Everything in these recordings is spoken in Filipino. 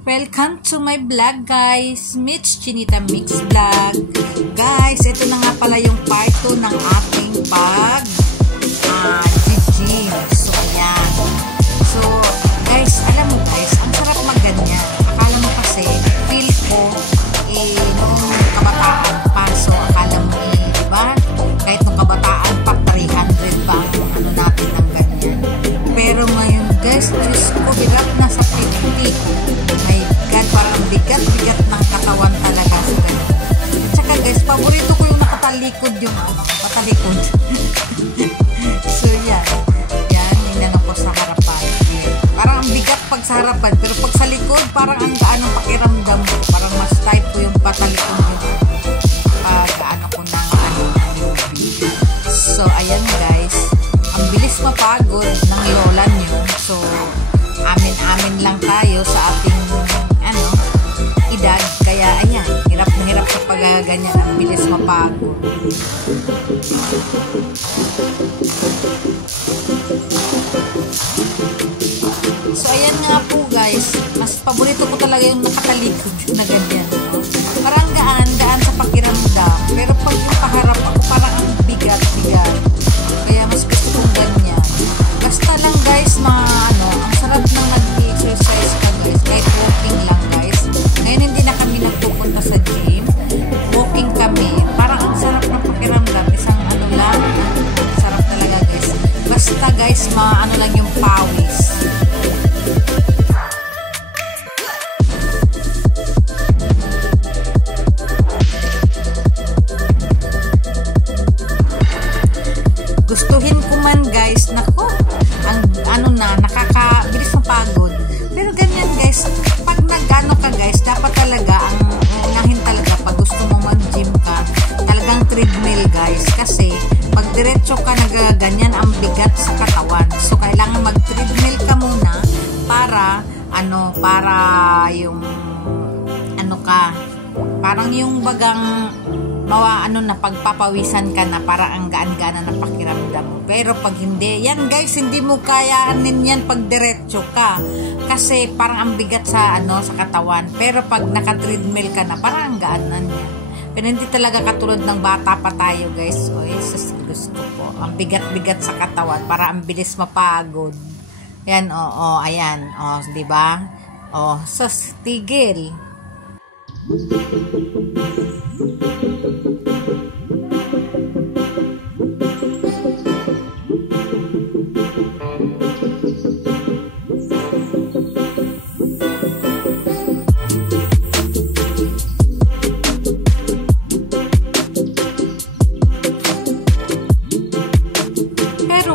Welcome to my vlog guys, Mitch Chinita Mix Vlog. Guys, ito na nga pala yung part 2 ng ating gym. So, ayan. So, guys, alam mo guys, ang sarap magganyan. Akala mo kasi, feel ko, nung kabataan pa. So, akala mo diba? Kahit nung kabataan pa, 300 ba ang ano natin ng ganyan. Pero ngayon guys, Diyos ko, hirap na sa 50. My God, parang bigat-bigat ng katawan talaga sa ganyan. At saka guys, paborito ko yung nakatalikod yung patalikod. So yan, inano ko sa harapan. Parang ang bigat pag sa harapan, pero pag sa likod, parang ang gaan ng pakiramdam ko. Parang mas type ko yung patalikod yung gaano ko ng So ayan guys, ang bilis mapagod ng lola nyo. So amin-amin lang tayo sa ating edad. Kaya ayan, hirap na hirap sa pagaganyan. Ang bilis mapagod. So ayan nga po guys, mas paborito ko talaga yung nakatalikod na ganyan. Parang gaan sa pakiramdam. Pero pag yung paharap ako, parang ang bigat-bigat. Kaya mas gusto kong ganyan. Basta lang guys, ang sarap nang nag-exercise ka guys. Kahit walking lang guys. Ngayon hindi na kami nagpupunta sa gym. Walking kami. Parang ang sarap ng pakiramdam. Isang lang. Sarap talaga guys. Basta guys, lang yung pawis. Gustuhin ko man guys, nako, ang nakakabilis mapagod. Pero ganyan guys, pag nagano ka guys, dapat talaga, ang unahin talaga pag gusto mo mag-gym ka, talagang treadmill guys. Kasi pag diretso ka nagaganyan, ang bigat sa katawan. So kailangan mag-treadmill ka muna para yung parang yung bagang pagpapawisan ka na, para ang gaan-gana na pakiramdam mo. Pero pag hindi, yan guys, hindi mo kayaanin yan pag diretso ka. Kasi parang ang bigat sa katawan. Pero pag naka-treadmill ka na, parang ang gaanan yan. Pero hindi talaga katulad ng bata pa tayo guys. O, Jesus, gusto po. Ang bigat-bigat sa katawan, para ang bilis mapagod. Yan, ayan. Diba? Sus, tigil.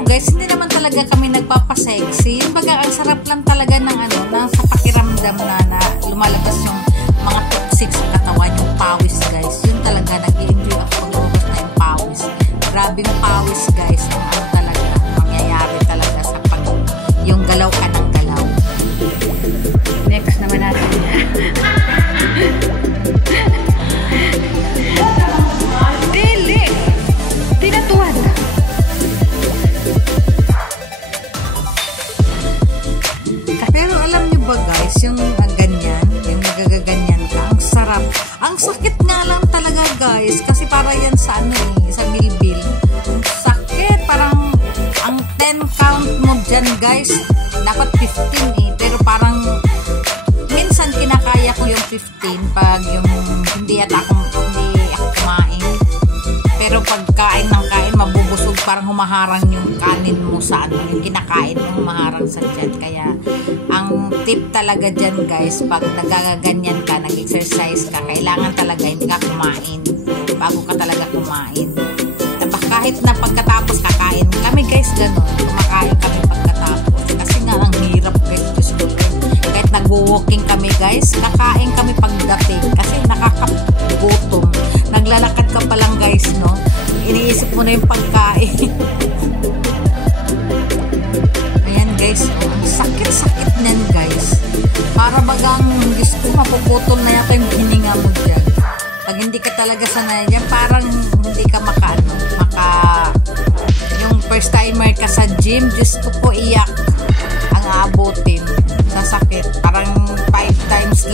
Guys, hindi naman talaga kami nagpapasexy. Yung baga, ang sarap lang talaga ng sa pakiramdam na lumalabas yung mga toxic sa katawan, yung pawis guys. Yun talaga, nag-i-enjoy ako pag lumabas na yung pawis. Grabe yung pawis guys. Ang talaga, mangyayari talaga sa yung galaw ka ng galaw. Next naman natin. Dili! Tinatuan! Guys, yung ganyan, yung nagagaganyan ka, ang sarap. Ang sakit nga lang talaga guys, kasi para yan sa sa bilbil. Ang sakit, parang ang 10 count mo dyan guys, dapat 15 pero parang minsan kinakaya ko yung 15 pag yung hindi ako kumain. Pero pag kain ng kain, mabubusog, parang humaharang yung kanin mo sa yung kinakain mo, humaharang sa tiyan. Kaya ang tip talaga dyan guys, pag nagaganyan ka, nag-exercise ka, kailangan talaga hindi ka kumain bago ka talaga kumain. Diba, kahit na pagkatapos kakain kami guys, gano'n, kumakain kami pagkatapos. Kasi nga ang hirap guys, kahit nag-walking kami guys, kakain kami pagdating kasi nakakagutom. Naglalakad ka pa lang guys, iniisip mo na yung pagkain. Ayan guys, ang sakit-sakit niyan guys. Para bagang gusto mapuputol na yata yung hininga mo dyan. Pag hindi ka talaga sanay dyan, parang hindi ka yung first timer ka sa gym, just ko po iyak ang aabutin sa sakit. Parang 5 times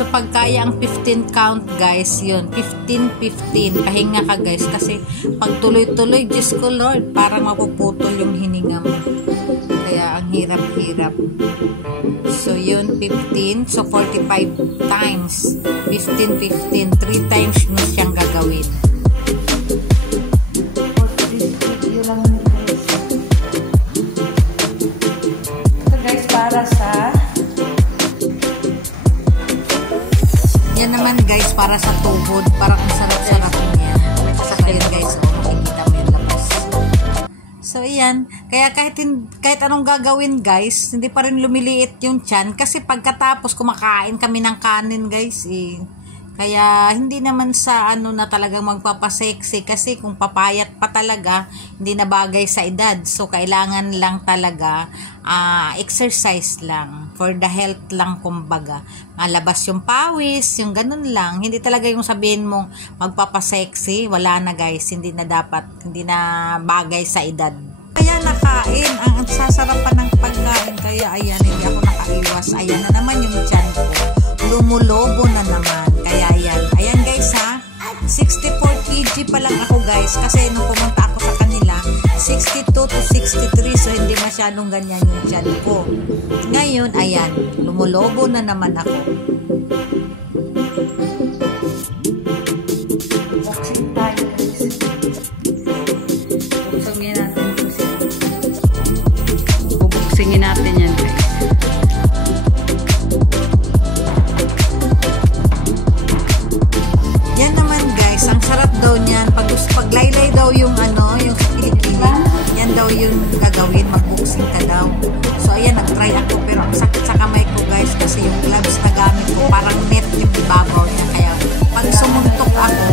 So, pag kaya ang 15 count, guys, yun, 15-15, pahinga ka, guys, kasi pag tuloy-tuloy, Diyos ko, Lord, parang mapuputol yung hininga mo. Kaya, ang hirap-hirap. So, yun, 15. So, 45 times. 15-15. 3 times mo siyang gagawin. So, guys, para sa yan naman, guys, para sa tuhod. Parang ang sarap-sarap niya. Sa kayo, guys, makikita mo yung labas. So, ayan. Kaya kahit anong gagawin, guys, hindi pa rin lumiliit yung tiyan. Kasi pagkatapos, kumakain kami ng kanin, guys, eh. Kaya, hindi naman sa ano na talagang magpapasexy. Kasi kung papayat pa talaga, hindi na bagay sa edad. So, kailangan lang talaga exercise lang. For the health lang, kumbaga. Malabas yung pawis, yung ganun lang. Hindi talaga yung sabihin mong magpapasexy. Wala na, guys. Hindi na dapat. Hindi na bagay sa edad. Kaya nakain. Ang sasarapan ng pagkain. Kaya, ayan, hindi ako nakaiwas. Ayan na naman yung tiyan ko. Lumulobo na naman. Kaya yan. Ayan, guys, ha. 64 kg pa lang ako, guys. Kasi nung pumunta ako sa kanila, 62 to 63. So, hindi masyadong ganyan yung tiyan ko. Ngayon, ayan. Lumulobo na naman ako. Boxing tayo, guys. Buksingin natin. Bubuksingin natin yan, guys. Yan naman, guys, ang sarap daw niyan. Paglaylay daw yung ano, yung kilikili. Yan daw yung gagawin, magbuksing ka daw. So, ayan, nag-try ako, pero ang sakit sa kamay ko, guys, kasi yung gloves na gamit ko, parang net yung ibabaw niya. Kaya, pag sumuntok ako,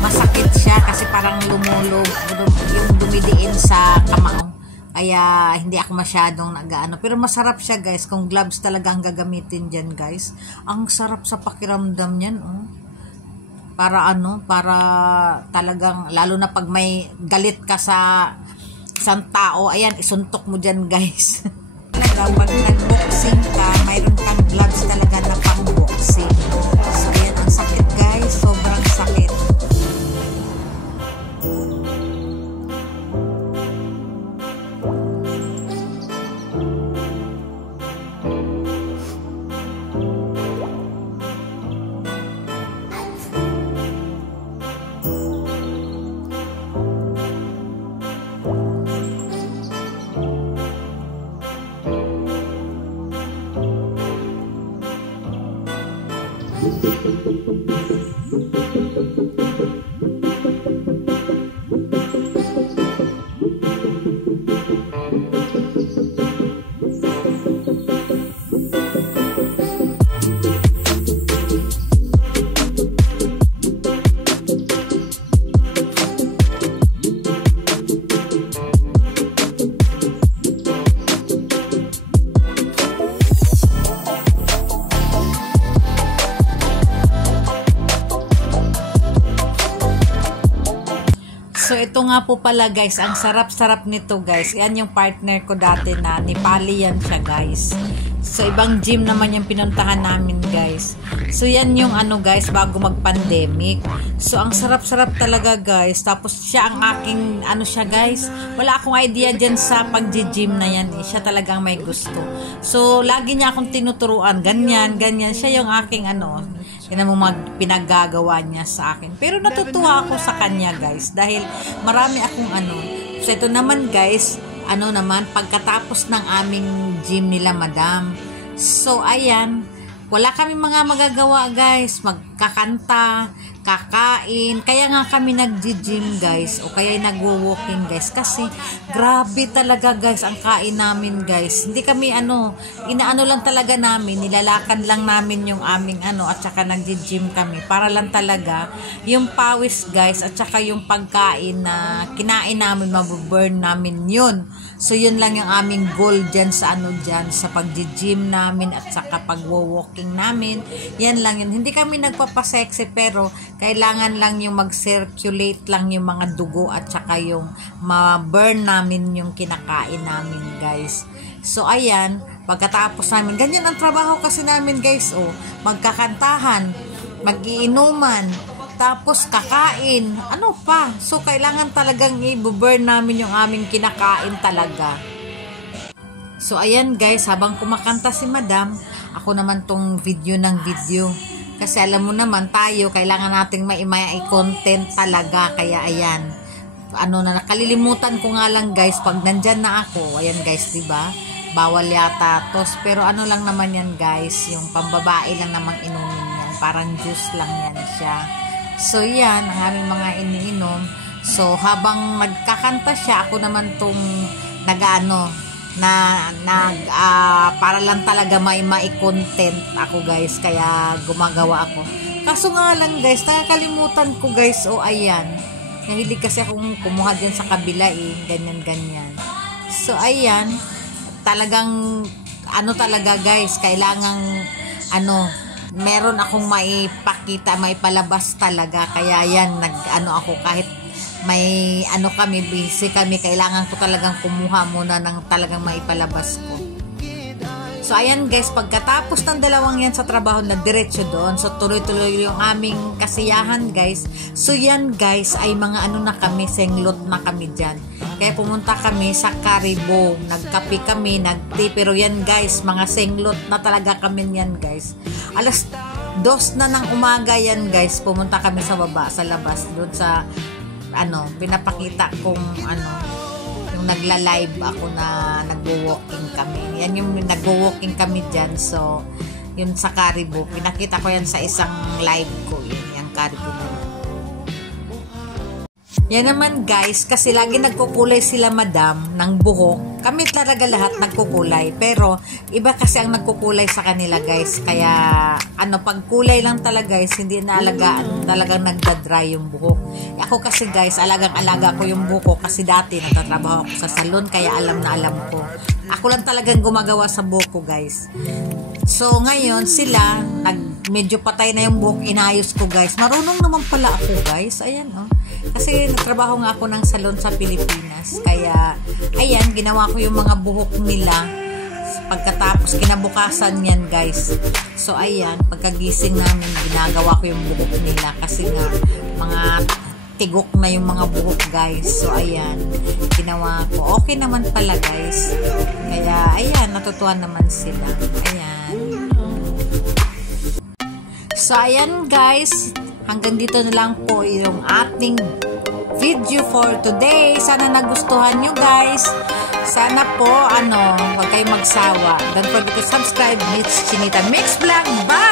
masakit siya kasi parang lumulog, yung dumidiin sa kamao. Kaya, hindi ako masyadong nag-ano. Pero masarap siya, guys, kung gloves talaga ang gagamitin dyan, guys. Ang sarap sa pakiramdam niyan, oh. Para ano, para talagang, lalo na pag may galit ka sa isang tao, ayan, isuntok mo dyan, guys. Talaga, pag nag-boxing ka, mayroon kang gloves talaga na pang-boxing. So, ayan, ang sakit, guys. Sobrang sakit. So, ito nga po pala, guys. Ang sarap-sarap nito, guys. Yan yung partner ko dati na Nepali yan siya, guys. So, ibang gym naman yung pinuntahan namin, guys. So, yan yung ano, guys, bago mag-pandemic. So, ang sarap-sarap talaga, guys. Tapos, siya ang aking, ano siya, guys. Wala akong idea dyan sa pag-gym na yan. Eh. Siya talagang may gusto. So, lagi niya akong tinuturuan. Ganyan, ganyan. Siya yung aking, ano, yan ang pinaggagawa niya sa akin. Pero natutuwa ako sa kanya, guys. Dahil marami akong ano. So, ito naman, guys, ano naman, pagkatapos ng aming gym nila, madam. So, ayan. Wala kami mga magagawa, guys. Magkakanta, kakain. Kaya nga kami nag-gym, guys. O kaya nagwo-walking, guys. Kasi, grabe talaga, guys, ang kain namin, guys. Hindi kami, ano, inaano lang talaga namin. Nilalakan lang namin yung aming, ano, at saka nag-gym kami. Para lang talaga, yung pawis, guys, at saka yung pagkain na kinain namin, mabuburn namin yun. So, yun lang yung aming goal dyan sa, ano, dyan, sa pag-gym namin at saka pag-walking namin. Yan lang yun. Hindi kami nagpapasexy, pero kailangan lang yung mag-circulate lang yung mga dugo at saka yung ma-burn namin yung kinakain namin, guys. So, ayan, Pagkatapos namin, ganyan ang trabaho kasi namin guys, oh, magkakantahan, magiinuman, tapos kakain, ano pa. So, kailangan talagang i-burn namin yung aming kinakain talaga. So, ayan guys, habang kumakanta si Madam, ako naman tong video ng video. Kasi alam mo naman tayo, kailangan nating mai-content talaga. Kaya ayan, ano na, nakalilimutan ko nga lang guys, pag nandyan na ako, ayan guys, diba? Bawal yata tos, pero ano lang naman yan guys, yung pambabae lang namang inumin yan, parang juice lang yan siya. So yan, ang aming mga iniinom. So habang nagkakanta siya, ako naman tong para lang talaga mai-content ako guys, kaya gumagawa ako. Kaso nga lang guys, nakakalimutan ko guys, ayan, nahilig kasi akong kumuha dyan sa kabila ganyan. So ayan, talagang talaga guys, kailangang meron akong maipalabas talaga. Kaya yan, ako, kahit may kami, busy kami, kailangan ko talagang kumuha muna ng talagang maipalabas ko. So ayan guys, pagkatapos ng dalawang yan sa trabaho, nagdiretso doon. So tuloy-tuloy yung aming kasiyahan guys. So yan guys, ay mga na kami, senglot na kami dyan. Kaya pumunta kami sa Caribou, nagkape kami, pero yan guys, mga senglot na talaga kami yan guys. Alas 2 na ng umaga yan guys, pumunta kami sa baba, sa labas, doon sa pinapakita kong yung nagla-live ako na nagwo-walking kami. Yan yung nagwo-walking kami dyan. So, yun sa Caribou. Pinakita ko yan sa isang live ko. Yan Caribou na. Yan naman guys, kasi lagi nagkukulay sila Madam ng buhok. Kami talaga lahat nagkukulay. Pero, iba kasi ang nagkukulay sa kanila guys. Kaya, pag kulay lang talaga guys, hindi na alagaan. Talagang nagda-dry yung buhok. Ako kasi guys, alagang-alaga ko yung buhok kasi dati nagtatrabaho ako sa salon, kaya alam na alam ko. Ako lang talagang gumagawa sa buhok ko guys. So ngayon sila, medyo patay na yung buhok, inayos ko guys. Marunong naman pala ako guys. Ayan kasi nagtrabaho nga ako ng salon sa Pilipinas. Kaya ayan, ginawa ko yung mga buhok nila. Pagkatapos kinabukasan yan guys. So ayan, pagkagising namin, ginagawa ko yung buhok nila kasi nga mga tigok na yung mga buhok guys. So ayan, ginawa ko. Okay naman pala guys. Kaya ayan, natutuwa naman sila. Ayan. So ayan guys, hanggang dito na lang po yung ating video for today. Sana nagustuhan nyo guys. Sana po huwag kayong magsawa. Don't forget to subscribe. It's Chinita Mix Vlog. Bye!